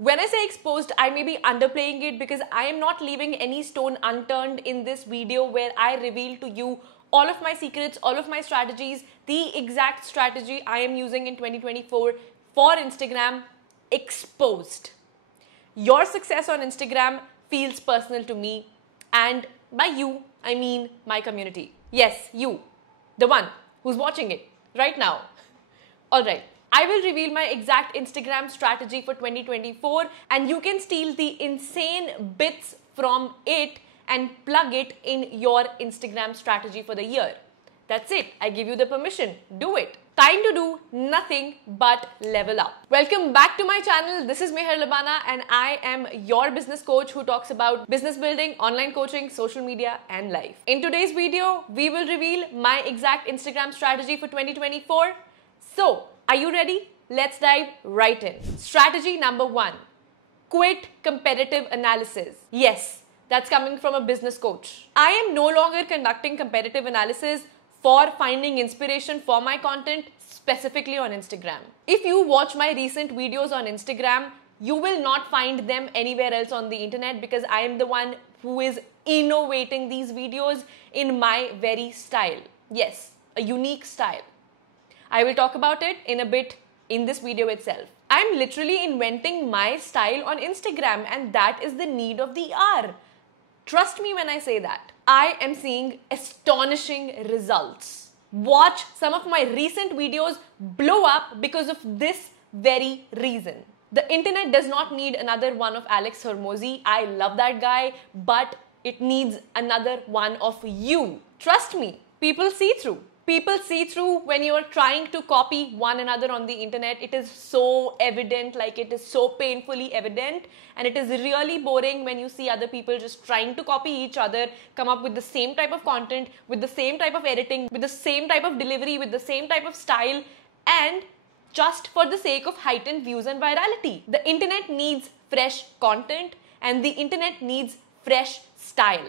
When I say exposed, I may be underplaying it because I am not leaving any stone unturned in this video where I reveal to you all of my secrets, all of my strategies, the exact strategy I am using in 2024 for Instagram exposed. Your success on Instagram feels personal to me, and by you, I mean my community. Yes, you, the one who's watching it right now. Alright, I will reveal my exact Instagram strategy for 2024 and you can steal the insane bits from it and plug it in your Instagram strategy for the year. That's it. I give you the permission. Do it. Time to do nothing but level up. Welcome back to my channel. This is Meher Labana and I am your business coach who talks about business building, online coaching, social media and life. In today's video, we will reveal my exact Instagram strategy for 2024. So, are you ready? Let's dive right in. Strategy number 1. Quit competitive analysis. Yes, that's coming from a business coach. I am no longer conducting competitive analysis for finding inspiration for my content specifically on Instagram. If you watch my recent videos on Instagram, you will not find them anywhere else on the internet because I am the one who is innovating these videos in my very style. Yes, a unique style. I will talk about it in a bit in this video itself. I'm literally inventing my style on Instagram and that is the need of the hour. Trust me when I say that. I am seeing astonishing results. Watch some of my recent videos blow up because of this very reason. The internet does not need another one of Alex Hormozi. I love that guy, but it needs another one of you. Trust me, people see through. People see through when you are trying to copy one another on the internet. It is so evident, like it is so painfully evident, and it is really boring when you see other people just trying to copy each other, come up with the same type of content, with the same type of editing, with the same type of delivery, with the same type of style, and just for the sake of heightened views and virality. The internet needs fresh content and the internet needs fresh style.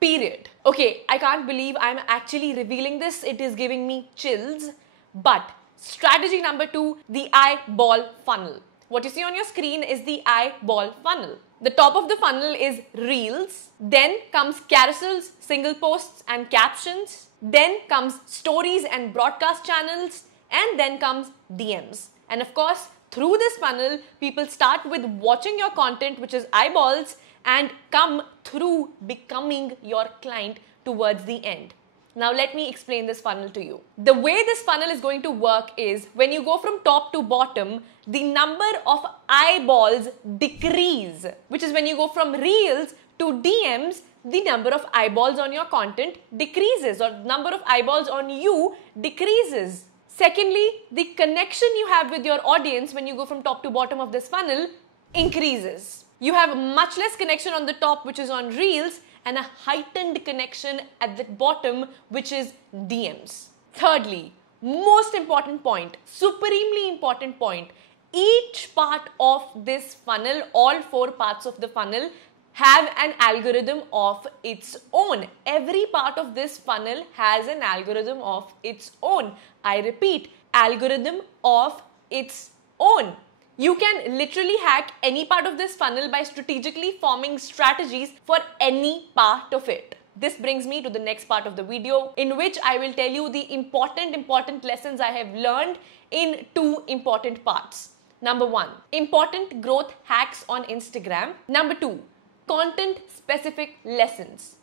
Period. Okay, I can't believe I'm actually revealing this. It is giving me chills. But strategy number 2, the eyeball funnel. What you see on your screen is the eyeball funnel. The top of the funnel is Reels. Then comes carousels, single posts and captions. Then comes stories and broadcast channels. And then comes DMs. And of course, through this funnel, people start with watching your content, which is eyeballs, and come through becoming your client towards the end. Now let me explain this funnel to you. The way this funnel is going to work is when you go from top to bottom, the number of eyeballs decrease, which is when you go from Reels to DMs, the number of eyeballs on your content decreases or number of eyeballs on you decreases. Secondly, the connection you have with your audience when you go from top to bottom of this funnel increases. You have much less connection on the top, which is on Reels, and a heightened connection at the bottom, which is DMs. Thirdly, most important point, supremely important point, each part of this funnel, all 4 parts of the funnel, have an algorithm of its own. Every part of this funnel has an algorithm of its own. I repeat, algorithm of its own. You can literally hack any part of this funnel by strategically forming strategies for any part of it. This brings me to the next part of the video in which I will tell you the important lessons I have learned in 2 important parts. Number 1, important growth hacks on Instagram. Number 2, content specific lessons.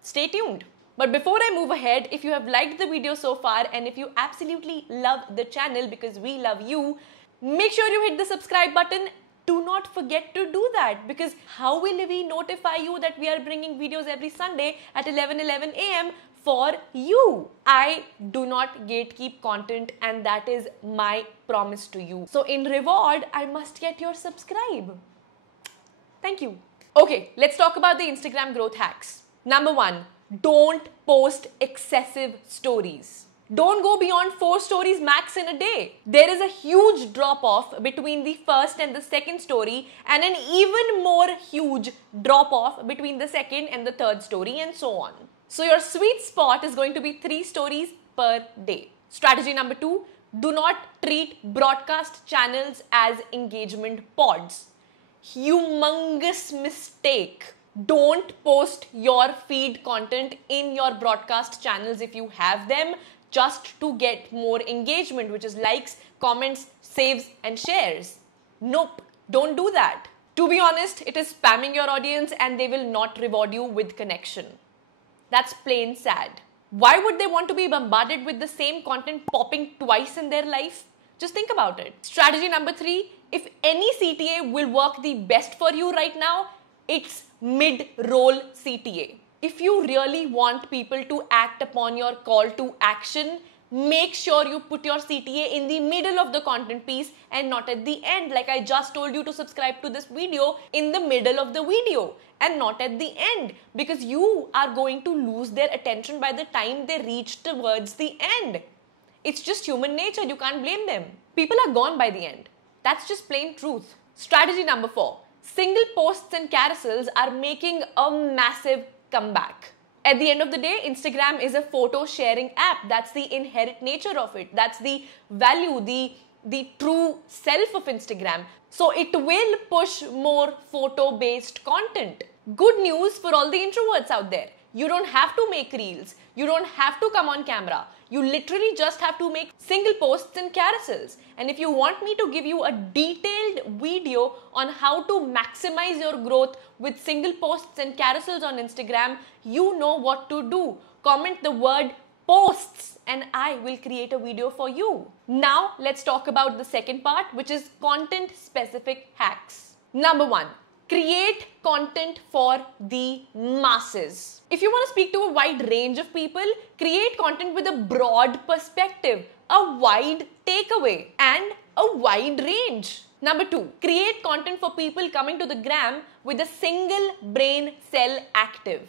Stay tuned. But before I move ahead, if you have liked the video so far and if you absolutely love the channel because we love you, make sure you hit the subscribe button. Do not forget to do that because how will we notify you that we are bringing videos every Sunday at 11:11 a.m. for you? I do not gatekeep content and that is my promise to you. So in reward, I must get your subscribe. Thank you. Okay, let's talk about the Instagram growth hacks. Number 1, don't post excessive stories. Don't go beyond 4 stories max in a day. There is a huge drop off between the first and the second story and an even more huge drop off between the second and the third story and so on. So your sweet spot is going to be 3 stories per day. Strategy number 2, do not treat broadcast channels as engagement pods. humongous mistake. Don't post your feed content in your broadcast channels if you have them, just to get more engagement, which is likes, comments, saves, and shares. Nope, don't do that. To be honest, it is spamming your audience and they will not reward you with connection. That's plain sad. Why would they want to be bombarded with the same content popping twice in their life? Just think about it. Strategy number 3, if any CTA will work the best for you right now, it's mid-roll CTA. If you really want people to act upon your call to action, make sure you put your CTA in the middle of the content piece and not at the end. Like I just told you to subscribe to this video in the middle of the video and not at the end, because you are going to lose their attention by the time they reach towards the end. It's just human nature, you can't blame them. People are gone by the end. That's just plain truth. Strategy number 4. Single posts and carousels are making a massive comeback. At the end of the day, Instagram is a photo sharing app. That's the inherent nature of it. That's the value, the true self of Instagram. So it will push more photo-based content. Good news for all the introverts out there. You don't have to make reels. You don't have to come on camera. You literally just have to make single posts and carousels. And if you want me to give you a detailed video on how to maximize your growth with single posts and carousels on Instagram, you know what to do. Comment the word posts and I will create a video for you. Now let's talk about the second part, which is content specific hacks. Number 1. Create content for the masses. If you want to speak to a wide range of people, create content with a broad perspective, a wide takeaway, and a wide range. Number 2, create content for people coming to the gram with a single brain cell active.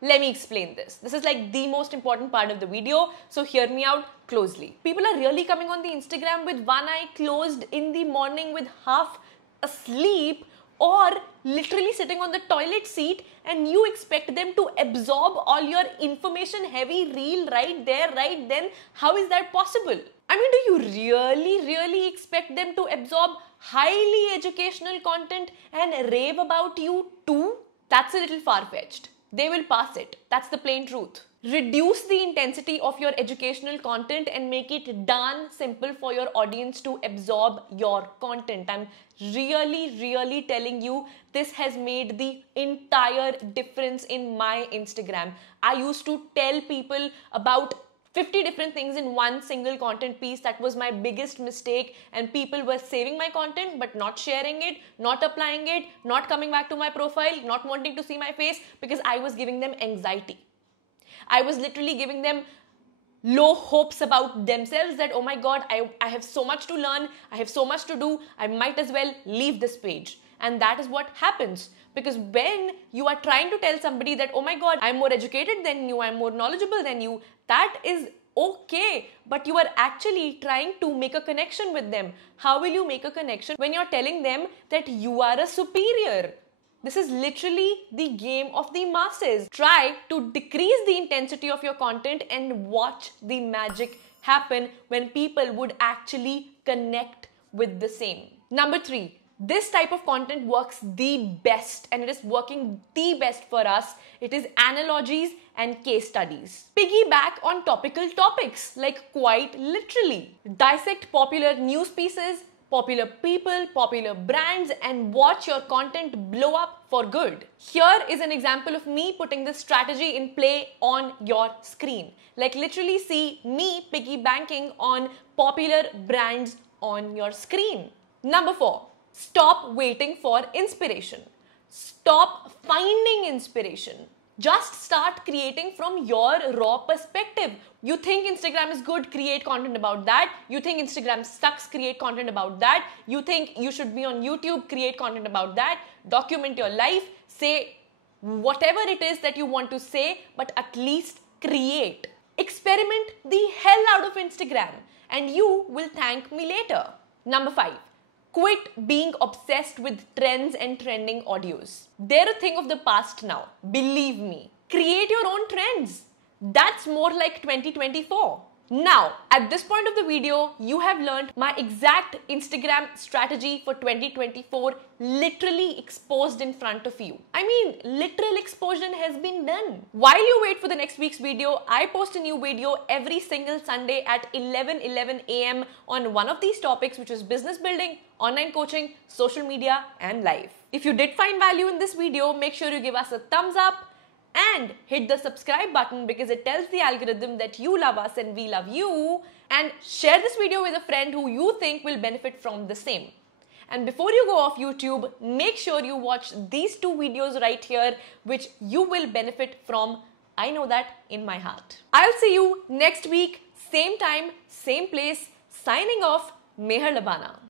Let me explain this. This is like the most important part of the video, so hear me out closely. People are really coming on the Instagram with one eye closed in the morning with half asleep, or literally sitting on the toilet seat, and you expect them to absorb all your information heavy reel right there, right then. How is that possible? I mean, do you really expect them to absorb highly educational content and rave about you too? That's a little far-fetched. They will pass it. That's the plain truth. Reduce the intensity of your educational content and make it darn simple for your audience to absorb your content. I'm really telling you, this has made the entire difference in my Instagram. I used to tell people about 50 different things in one single content piece. That was my biggest mistake, and people were saving my content but not sharing it, not applying it, not coming back to my profile, not wanting to see my face, because I was giving them anxiety. I was literally giving them low hopes about themselves that, oh my God, I have so much to learn, I have so much to do, I might as well leave this page. And that is what happens. Because when you are trying to tell somebody that, oh my God, I'm more educated than you, I'm more knowledgeable than you, that is okay. But you are actually trying to make a connection with them. How will you make a connection when you're telling them that you are a superior? This is literally the game of the masses. Try to decrease the intensity of your content and watch the magic happen when people would actually connect with the same. Number 3, this type of content works the best, and it is working the best for us. It is analogies and case studies. Piggyback on topical topics, like quite literally. Dissect popular news pieces, popular people, popular brands, and watch your content blow up for good. Here is an example of me putting this strategy in play on your screen. Like literally see me piggybacking on popular brands on your screen. Number 4, stop waiting for inspiration. Stop finding inspiration. Just start creating from your raw perspective. You think Instagram is good, create content about that. You think Instagram sucks, create content about that. You think you should be on YouTube, create content about that. Document your life, say whatever it is that you want to say, but at least create. Experiment the hell out of Instagram and you will thank me later. Number 5. Quit being obsessed with trends and trending audios. They're a thing of the past now. Believe me. Create your own trends. That's more like 2024. Now, at this point of the video, you have learned my exact Instagram strategy for 2024 literally exposed in front of you. I mean, literal exposure has been done. While you wait for the next week's video, I post a new video every single Sunday at 11 a.m. on one of these topics, which is business building, online coaching, social media, and life. If you did find value in this video, make sure you give us a thumbs up and hit the subscribe button because it tells the algorithm that you love us and we love you, and share this video with a friend who you think will benefit from the same. And before you go off YouTube, make sure you watch these two videos right here which you will benefit from. I know that in my heart. I'll see you next week, same time, same place. Signing off, Meher Labana.